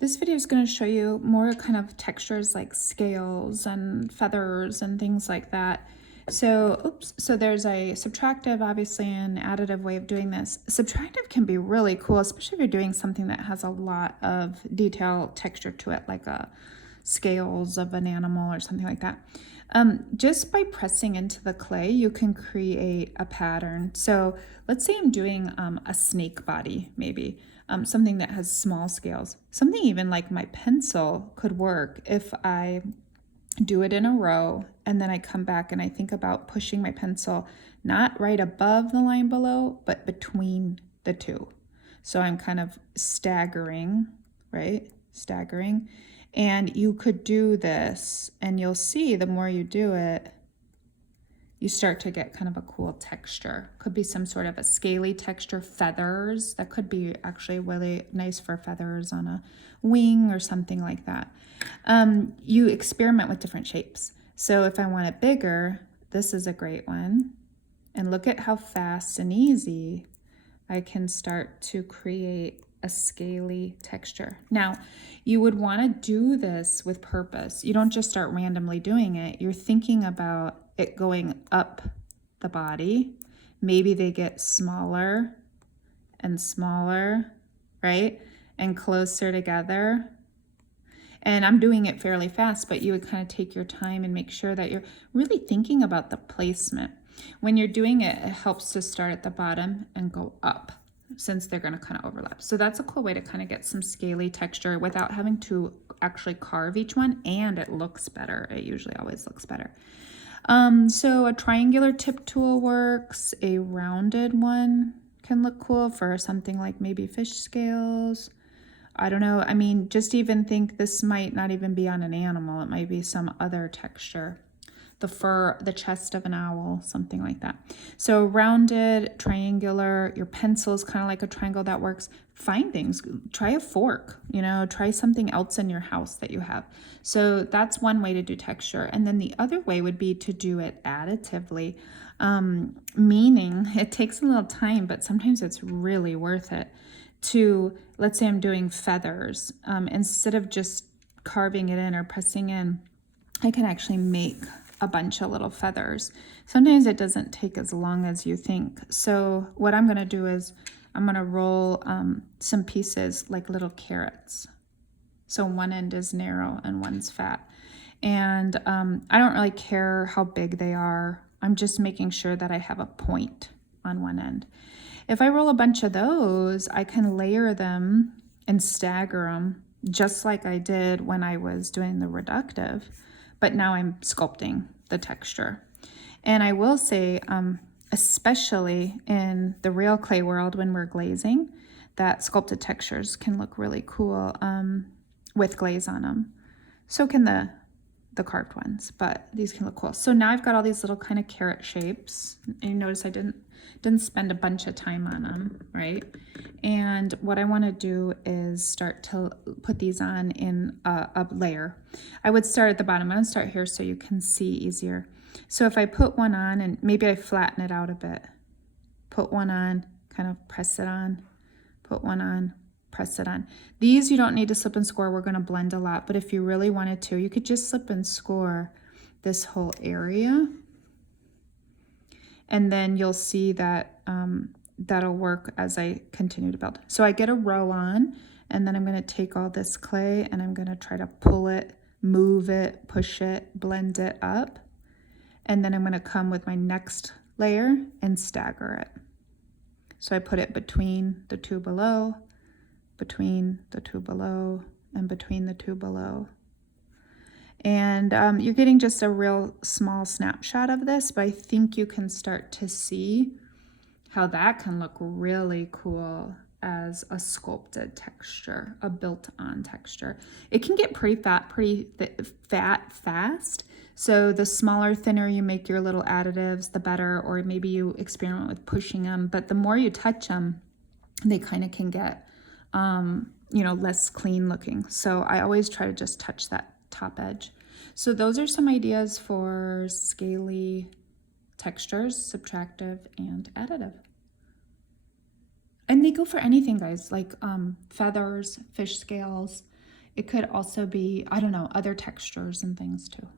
This video is going to show you more kind of textures like scales and feathers and things like that. So there's a subtractive, obviously, an additive way of doing this. Subtractive can be really cool, especially if you're doing something that has a lot of detail texture to it, like scales of an animal or something like that. Just by pressing into the clay, you can create a pattern. So let's say I'm doing a snake body, maybe. Something that has small scales. Something even like my pencil could work if I do it in a row and then I come back and I think about pushing my pencil not right above the line below, but between the two. So I'm kind of staggering, right? Staggering. And you could do this and you'll see the more you do it, you start to get kind of a cool texture. Could be some sort of a scaly texture, feathers. That could be actually really nice for feathers on a wing or something like that. You experiment with different shapes. So if I want it bigger, this is a great one. And look at how fast and easy I can start to create a scaly texture. Now, you would want to do this with purpose. You don't just start randomly doing it. You're thinking about it going up the body. Maybe they get smaller and smaller, right? And closer together. And I'm doing it fairly fast, but you would kind of take your time and make sure that you're really thinking about the placement. When you're doing it, it helps to start at the bottom and go up, since they're going to kind of overlap. So that's a cool way to kind of get some scaly texture without having to actually carve each one, and it looks better. It usually always looks better. So a triangular tip tool works. A rounded one can look cool for something like maybe fish scales. I don't know. I mean, just even think this might not even be on an animal. It might be some other texture. The fur, the chest of an owl, something like that. So rounded, triangular, your pencil is kind of like a triangle, that works. Find things, try a fork, try something else in your house that you have. So that's one way to do texture. And then the other way would be to do it additively, meaning it takes a little time, but sometimes it's really worth it to, let's say I'm doing feathers, instead of just carving it in or pressing in, I can actually make a bunch of little feathers. Sometimes it doesn't take as long as you think. So what I'm going to do is I'm going to roll some pieces like little carrots. So one end is narrow and one's fat. And I don't really care how big they are. I'm just making sure that I have a point on one end. If I roll a bunch of those, I can layer them and stagger them just like I did when I was doing the reductive, but now I'm sculpting the texture. And I will say, especially in the real clay world when we're glazing, that sculpted textures can look really cool with glaze on them. So can the carved ones, but these can look cool. So now I've got all these little kind of carrot shapes. And you notice I didn't spend a bunch of time on them, right? And what I want to do is start to put these on in a layer. I would start at the bottom. I'm going to start here so you can see easier. So if I put one on, and maybe I flatten it out a bit, put one on, kind of press it on, put one on, press it on. These you don't need to slip and score. We're going to blend a lot, but if you really wanted to, you could just slip and score this whole area. And then you'll see that that'll work as I continue to build. So I get a row on, and then I'm going to take all this clay and I'm going to try to pull it, move it, push it, blend it up. And then I'm going to come with my next layer and stagger it. So I put it between the two below, between the two below, and between the two below. And you're getting just a real small snapshot of this, but I think you can start to see how that can look really cool as a sculpted texture, a built-on texture. It can get pretty fat fast. So the smaller, thinner you make your little additives, the better, or maybe you experiment with pushing them. But the more you touch them, they kind of can get, less clean looking. So I always try to just touch that top edge. So those are some ideas for scaly textures, subtractive and additive. And they go for anything, guys, like feathers, fish scales, It could also be, I don't know, other textures and things too.